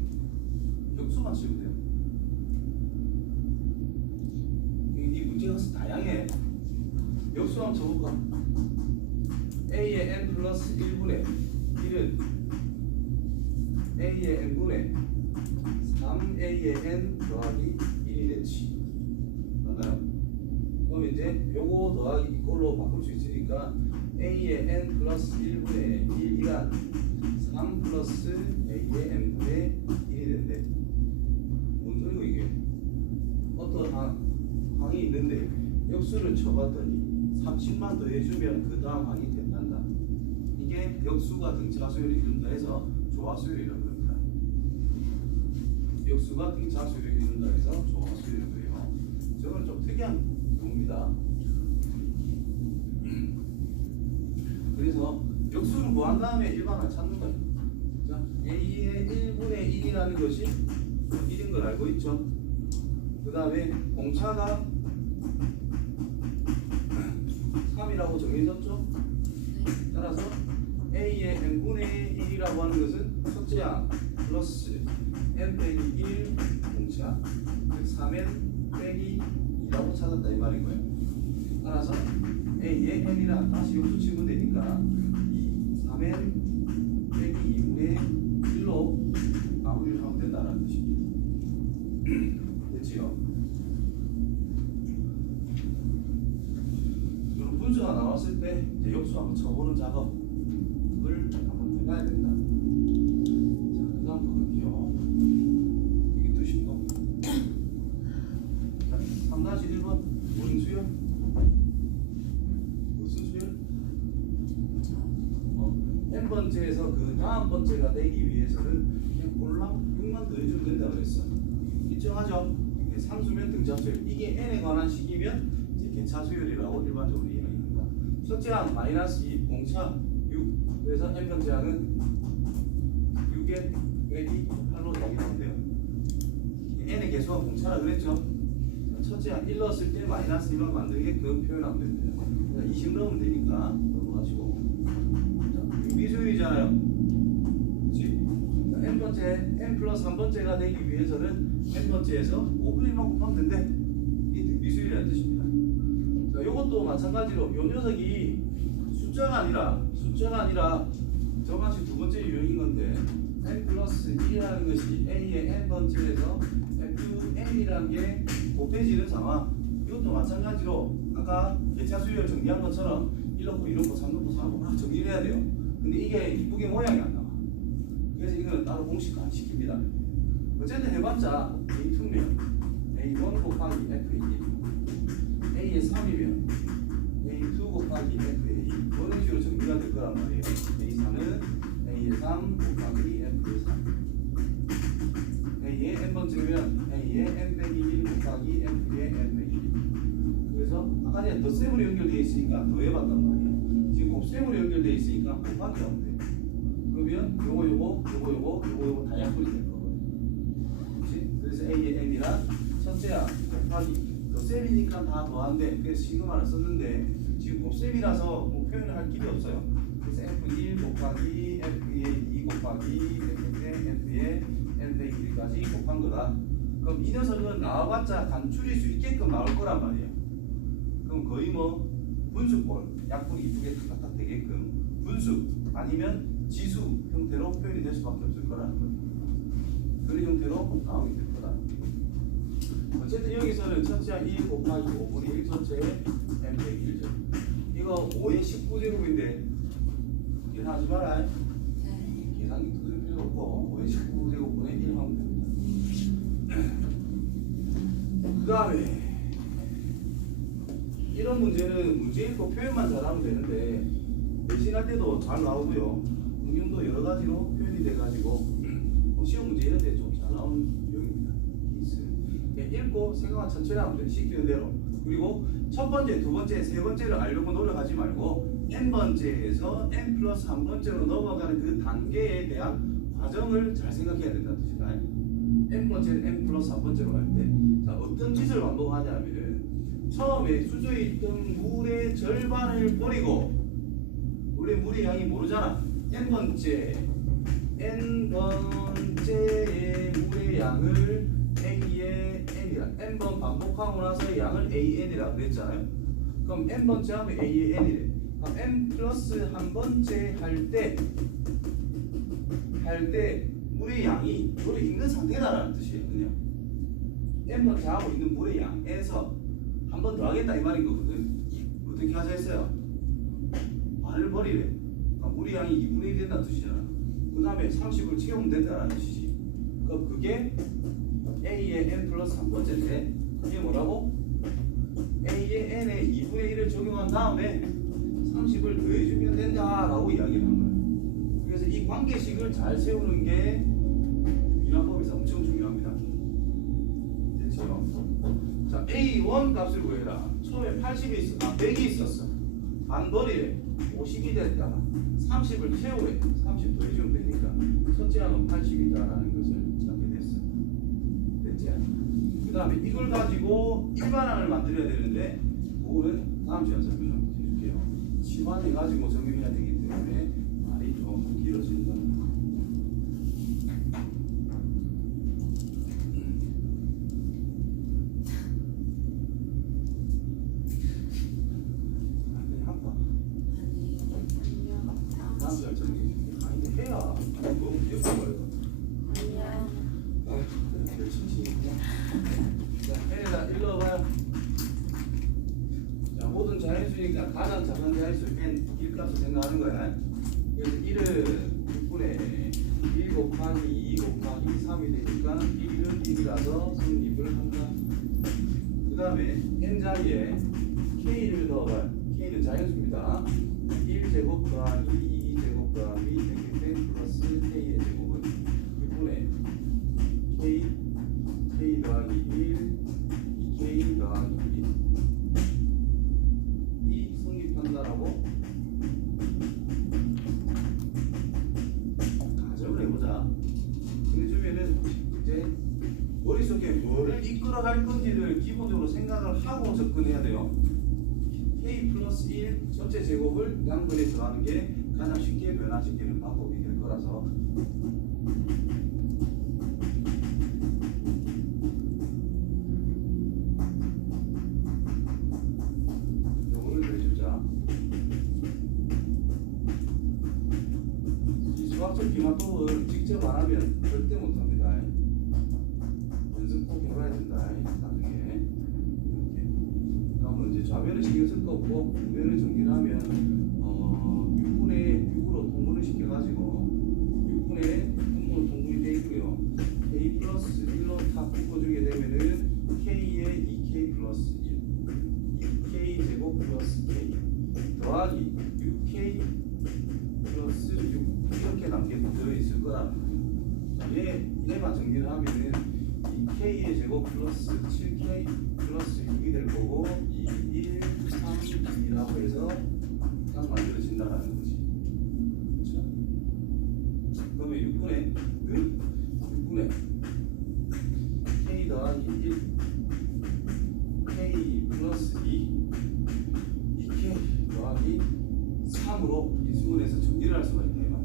역수만 치면 돼요. 이 문제가 다양해. 역수 한번 쳐볼까? a의 n 플러스 1분의 1은 a의 n분의 3a의 n 더하기 1이 됐지. 맞나요? 그럼 이제 요거 더하기 이걸로 바꿀 수 있으니까 a의 n 플러스 1분의 1이란 3 플러스 a의 n분의 1이 된대. 뭔 소리고 이게? 어떤 항이 있는데 역수를 쳐봤더니 30만 더해주면 그 다음 항이 된단다. 이게 역수가 등차 수열이 이룬다 해서 조화 수열이라고 합니다. 역수가 등차수를 이룬다 해서 조화수를 그래요. 저건 좀 특이한 경우입니다. 그래서 역수를 구한 다음에 일반을 찾는 거예요. 자, A의 1분의 1이라는 것이 1인 걸 알고 있죠. 그 다음에 공차가 3이라고 정해졌죠. 따라서 A의 n분의 1이라고 하는 것은 첫째 항 플러스 n 빼기 1 공차, 즉 3n 빼기 2라고 찾았다 이 말인 거예요. 따라서 A의 n이랑 다시 역수 치면 되니까 이 3n 빼기 2분의 1로 마무리를 하면 된다는 뜻입니다. 됐지요? 그럼 분수가 나왔을 때 이제 역수 한번 쳐보는 작업을 한번 해봐야 된다. 자, 그 다음 볼게요. 이게 뜻인가? 자, 3-1번 무슨 수열? 무슨 수열? n번째에서 그 다음 번째가 되기 위해서는 그냥 꼴랑 6만 더해주면 된다고 그랬어. 일정하죠? 상수면 등차수열. 이게 n에 관한 식이면 이제 개차수열이라고 일반적으로 이야기합니다. 첫째 항 마이너스 2, 공차 6. 그래서 n번째 항은 6에 빼기 8로 정의하면 돼요. n의 개수가 공차라 그랬죠? 첫째 항 1 넣었을 때 마이너스 2만 만들게끔 표현하면 됩니다. 20 넣으면 되니까 넘어가시고. 미수율이잖아요. 그렇지? n번째, n 플러스 3번째가 되기 위해서는 n번째에서 5분의 1만 곱하면 된대. 이게 미수율이라는 뜻입니다. 자, 이것도 마찬가지로 이 녀석이 숫자가 아니라 저것이 두 번째 유형인 건데 n 플러스 1이라는 것이 a의 n번째에서 fn이라는 게 곱해지는 상황. 이것도 마찬가지로 아까 개차수열 정리한 것처럼 1 넣고 2 넣고 3 넣고 4 넣고 막 정리를 해야 돼요. 근데 이게 이쁘게 모양이 안 나와. 그래서 이거는 따로 공식 안 시킵니다. 어쨌든 해봤자 A2면 A1 곱하기 FA1, A의 3이면 A2 곱하기 FA 이런 식으로 정리가 될 거란 말이에요. A3은 A의 3 곱하기 F의 3, A의 n번째면 A의 n 빼기 1 곱하기 F의 n 빼기 1. 그래서 아까 전에 덧셈으로 연결되어 있으니까 더해봤단 말이에요. 지금 곱셈으로 연결되어 있으니까 곱하기 하면 돼요. 그러면 요거 다 약분이 될 거거든요. 그렇지? 그래서 A의 n이란 첫째야 곱하기 덧셈이니까 다 더한데 그래서 시그마를 썼는데 지금 곱셈이라서 뭐 표현을 할 길이 없어요. 그래서 F1 곱하기 F의 2 곱하기 F의 n 빼기 1까지 곱한 거다. 그럼 이 녀석은 나와봤자 단출일 수 있게끔 나올 거란 말이에요. 그럼 거의 뭐 분수꼴 약분이 이쁘게 딱 되게끔 분수 아니면 지수 형태로 표현이 될 수밖에 없을 거라는 거예요. 그런 형태로 나오게 될 거다. 어쨌든 여기서는 첫째 1 곱하기 5분의 1 전체에 n 빼기 1죠. 이거 5의 19제곱인데 계산하지 마라. 계산기 두드릴 필요 없고 5의 19제곱분의 1 하면 됩니다. 그 다음에 이런 문제는 문제 읽고 표현만 잘하면 되는데 대신할 때도 잘 나오고요. 응용도 여러 가지로 표현이 돼가지고 시험 문제 이런 데 좀 잘 나오는 유형입니다. 읽고 생각만 천천히 하면 돼. 시키는 대로. 그리고 첫 번째, 두 번째, 세 번째를 알려고 노력하지 말고 n번째에서 n 플러스 1번째로 넘어가는 그 단계에 대한 과정을 잘 생각해야 된다는 뜻이다. n번째는 n 플러스 1번째로 갈 때 자, 어떤 짓을 반복하냐면 처음에 수조에 있던 물의 절반을 버리고 원래 물의 양이 모르잖아. n번째의 물의 양을 A의 n이라 n번 반복하고 나서의 양을 AN이라고 그랬잖아요. 그럼 n번째 하면 A의 n이래. 그럼 n 플러스 1번째 할 때 물의 양이 물에 있는 상태다라는 뜻이에요. 그냥 n번째 하고 있는 물의 양에서 한 번 더 하겠다 이 말인 거거든. 어떻게 하자 했어요? 반을 버리래. 그러니까 물의 양이 2분의 1 된다는 뜻이잖아. 그 다음에 30을 채우면 된다는 뜻이지. 그럼 그게 A의 n 플러스 3번째인데 그게 뭐라고? A의 n에 2분의 1을 적용한 다음에 30을 더해주면 된다라고 이야기를 한 거예요. 그래서 이 관계식을 잘 세우는 게 이납법에서 엄청 중요합니다. 됐죠? 자, A1 값을 구해라. 처음에 80이 있어, 100이 있었어. 반벌이에 50이 됐다. 30을 채우래. 30 더해주면 되니까. 첫째 항은 80이다라는 것을 찾게 됐어. 됐지? 그 다음에 이걸 가지고 일반항을 만들어야 되는데, 그거는 다음 시간에 설명해줄게요. 치환해 가지고 적용해야 되기 때문에 말이 좀 길어진다. 다음 시간 정리해줄게. 아, 이게 해야 너무 예뻐버려. 열심히 자, 해내다 일로 와봐요. 자, 모든 자연수니까 가장 작은 자연수 n 1값을 생각하는 거야. 그래서 1은 6분의 1 곱하기 2 곱하기 3이 되니까 1은 1이라서 성립을 한다. 그 다음에 n 자리에 k를 넣어봐요. k는 자연수입니다. 1제곱 더하기 2제곱 더하기 100 플러스 k의 제곱은 6분의 k 더하기 1 2k 더하기 1 이 성립한다라고 가정을 해보자. 그래주면은 이제 머릿속에 뭐를 이끌어갈 건지를 기본적으로 생각을 하고 접근해야 돼요. k 플러스 1 전체 제곱을 양변에 더하는 게 가장 쉽게 변화시키는 방법이 될 거라서 요거를 내주자. 이 수학적 기만법을 직접 안 하면 절대 못합니다. 연습 꼭 해봐야 된다. 나중에 이렇게. 그러면 이제 좌변을 신경 쓸 거 없고 우변을 정리를 하면 6분의 6으로 통분을 시켜가지고 6분의 분모는 통분이 되어 있고요. k 플러스 1로 다 묶어주게 되면은 k에 2k 플러스 1 2k 제곱 플러스 k 더하기 6k 플러스 6 이렇게 남게 들어있을 거라는 거예요. 얘만 정리를 하면은 2k의 제곱 플러스 7k 플러스 6이 될 거고 2, 1, 3, 2라고 해서 딱 만들어진다는 거지. 그렇죠? 그러면 6분의 k 더하기 1 k 플러스 2 2k 더하기 3으로 인수분해서 정리를 할 수가 있다 이 말이야.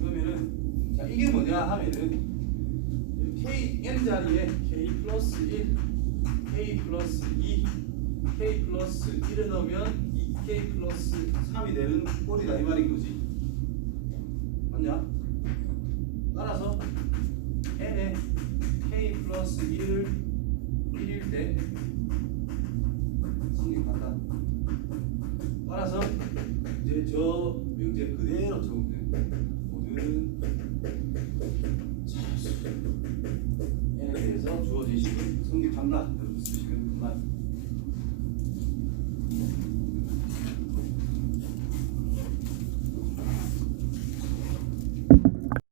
그러면은 자 이게 뭐냐 하면은 k n 자리에 k 플러스 1 k 플러스 2 k 플러스 1을 넣으면 2k 플러스 3이 되는 꼴이다 이 말인 거지. 맞냐? 따라서 n에 k 플러스 1을 1일 때 성립한다. 따라서 이제 저 명제 그대로 적용돼.